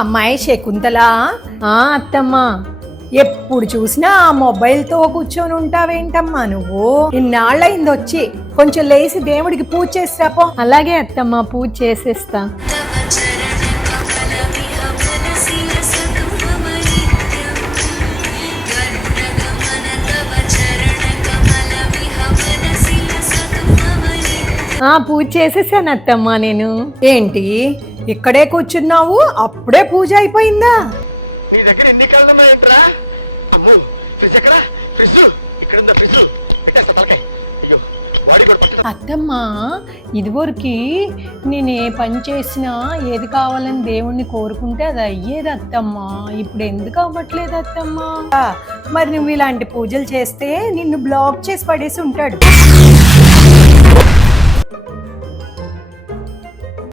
అమ్మాయి శకుంతల, అత్తమ్మా. ఎప్పుడు చూసినా ఆ మొబైల్తో కూర్చొని ఉంటావేంటమ్మా నువ్వు? ఇన్నాళ్ళయింది వచ్చి, కొంచెం లేచి దేవుడికి పూజ చేసిరాపో. అలాగే అత్తమ్మా, పూజ చేసేస్తా. పూజ చేసేసాను అత్తమ్మా నేను. ఏంటి ఇక్కడే కూర్చున్నావు? అప్పుడే పూజ అయిపోయిందా? నీ దగ్గర ఎన్ని కళ్ళు ఉన్నాయంట్రా? అమ్మో, ఫ్రిడ్జ్ ఎక్కడ? ఫ్రిడ్జ్ ఇక్కడ ఉందా? ఫ్రిడ్జ్ పెట్టేస్తా తలకాయ. అయ్యో, వాడి కూడా పక్కన. అత్తమ్మా, ఇదివరకు నేను ఏ పని చేసినా ఏది కావాలని దేవుణ్ణి కోరుకుంటే అది అయ్యేది అత్తమ్మా. ఇప్పుడు ఎందుకు అవ్వట్లేదు అత్తమ్మా? మరి నువ్వు ఇలాంటి పూజలు చేస్తే నిన్ను బ్లాక్ చేసి పడేసి ఉంటాడు.